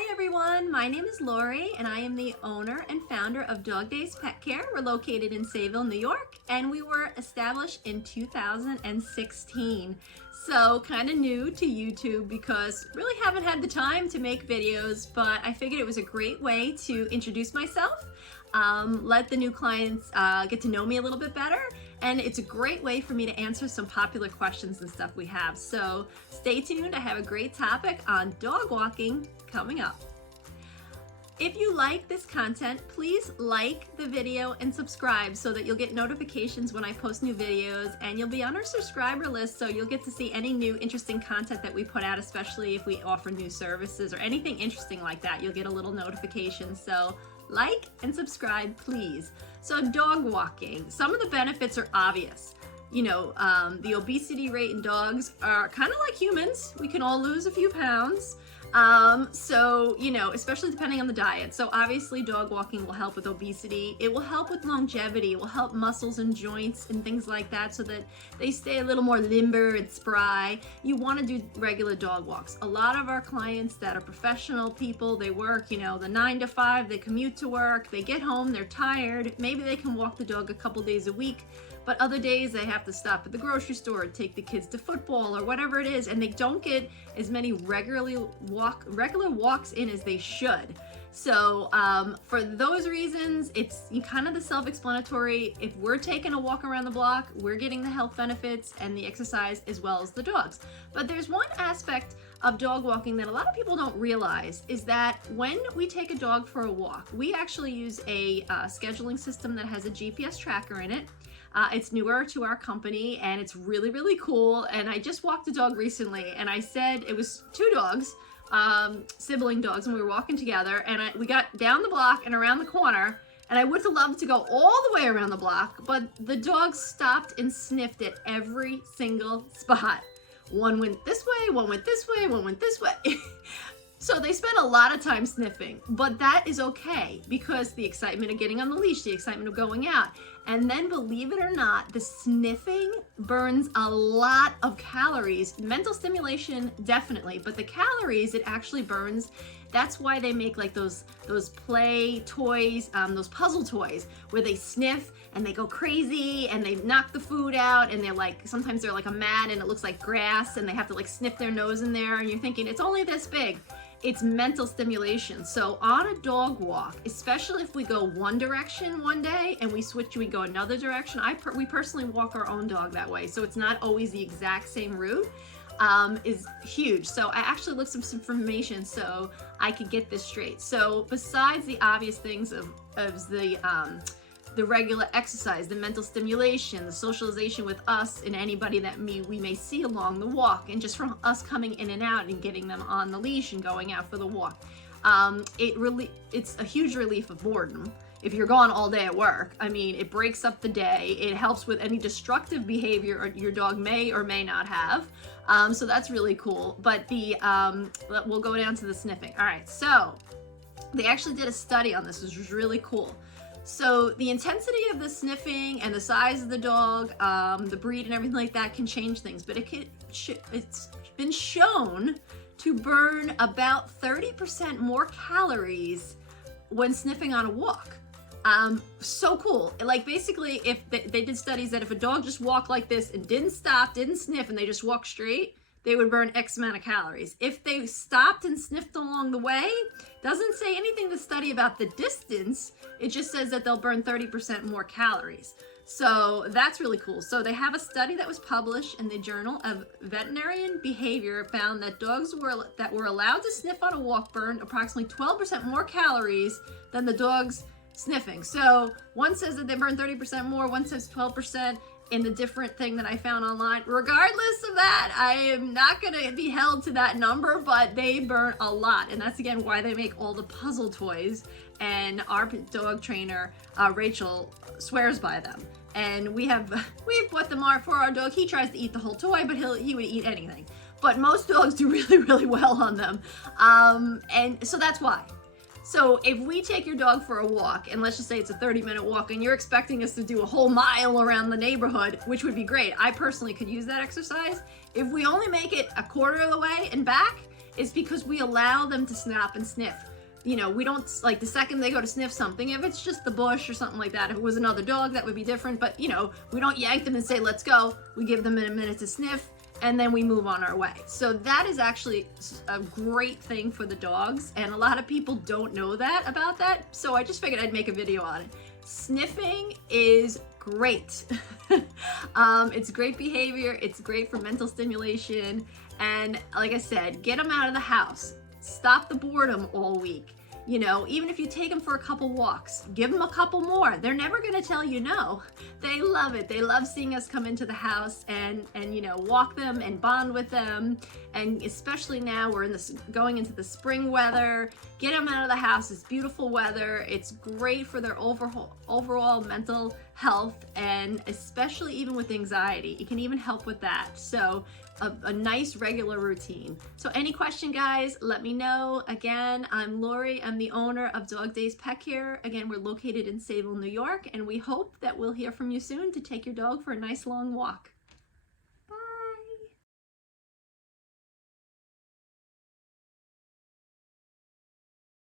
Hi everyone, my name is Lori and I am the owner and founder of Dog Days Pet Care. We're located in Sayville, New York, and we were established in 2016. So kind of new to YouTube because really haven't had the time to make videos, but I figured it was a great way to introduce myself, let the new clients get to know me a little bit better, and it's a great way for me to answer some popular questions and stuff we have. So stay tuned, I have a great topic on dog walking coming up. If you like this content, please like the video and subscribe so that you'll get notifications when I post new videos, and you'll be on our subscriber list so you'll get to see any new interesting content that we put out, especially if we offer new services or anything interesting like that. You'll get a little notification, so like and subscribe, please. So dog walking, some of the benefits are obvious. You know, the obesity rate in dogs are kind of like humans. We can all lose a few pounds. So, you know, especially depending on the diet. So obviously dog walking will help with obesity. It will help with longevity. It will help muscles and joints and things like that so that they stay a little more limber and spry. You want to do regular dog walks. A lot of our clients that are professional people, they work, you know, the 9 to 5, they commute to work, they get home, they're tired. Maybe they can walk the dog a couple days a week, but other days they have to stop at the grocery store, take the kids to football or whatever it is, and they don't get as many regular walks in as they should. So for those reasons, it's kind of the self-explanatory. If we're taking a walk around the block, we're getting the health benefits and the exercise as well as the dogs. But there's one aspect of dog walking that a lot of people don't realize is that when we take a dog for a walk, we actually use a scheduling system that has a GPS tracker in it. It's newer to our company and it's really, really cool. And I just walked a dog recently and I said it was 2 dogs, sibling dogs, and we were walking together, and we got down the block and around the corner, and I would have loved to go all the way around the block, but the dogs stopped and sniffed at every single spot. One went this way, one went this way, one went this way. So they spent a lot of time sniffing, but that is okay because the excitement of getting on the leash, the excitement of going out. And then believe it or not, the sniffing burns a lot of calories. Mental stimulation, definitely, but the calories it actually burns, that's why they make like those play toys, those puzzle toys where they sniff and they go crazy and they knock the food out, and they're like, sometimes they're like a mat and it looks like grass and they have to like sniff their nose in there, and you're thinking it's only this big. It's mental stimulation. So on a dog walk, especially if we go one direction one day and we switch, we go another direction. We personally walk our own dog that way, so it's not always the exact same route, is huge. So I actually looked up some information so I could get this straight. So besides the obvious things of the regular exercise, the mental stimulation, the socialization with us and anybody that we may see along the walk, and just from us coming in and out and getting them on the leash and going out for the walk, it's a huge relief of boredom. If you're gone all day at work, I mean, it breaks up the day. It helps with any destructive behavior your dog may or may not have. So that's really cool. But we'll go down to the sniffing. All right, so they actually did a study on this, which was really cool. So the intensity of the sniffing and the size of the dog, the breed and everything like that can change things, but it's been shown to burn about 30% more calories when sniffing on a walk. So cool. Like basically, if they did studies that if a dog just walked like this and didn't stop, didn't sniff, and they just walked straight, they would burn X amount of calories. If they stopped and sniffed along the way, doesn't say anything in the study about the distance, it just says that they'll burn 30% more calories. So that's really cool. So they have a study that was published in the Journal of Veterinary Behavior found that dogs that were allowed to sniff on a walk burned approximately 12% more calories than the dogs sniffing. So one says that they burn 30% more, one says 12%. In the different thing that I found online. Regardless of that, I am not going to be held to that number, but they burn a lot. And that's again why they make all the puzzle toys. And our dog trainer, Rachel, swears by them. And we've bought them for our dog. He tries to eat the whole toy, but he would eat anything. But most dogs do really, really well on them. And so that's why. So if we take your dog for a walk, and let's just say it's a 30-minute walk, and you're expecting us to do a whole mile around the neighborhood, which would be great. I personally could use that exercise. If we only make it a quarter of the way and back, is because we allow them to snap and sniff. You know, we don't, like, the second they go to sniff something, if it's just the bush or something like that, if it was another dog, that would be different. But, you know, we don't yank them and say, let's go. We give them a minute to sniff, and then we move on our way. So that is actually a great thing for the dogs, and a lot of people don't know that about that. So I just figured I'd make a video on it. Sniffing is great. It's great behavior. It's great for mental stimulation. And like I said, get them out of the house. Stop the boredom all week. You know, even if you take them for a couple walks, give them a couple more. They're never going to tell you no. They love it. They love seeing us come into the house and you know, walk them and bond with them. And especially now we're going into the spring weather. Get them out of the house. It's beautiful weather. It's great for their overall mental health, and especially even with anxiety. It can even help with that. So a nice regular routine. So any question, guys, let me know. Again, I'm Lori. I'm the owner of Dog Days Pet Care. Again, we're located in Sayville, New York, and we hope that we'll hear from you soon to take your dog for a nice long walk.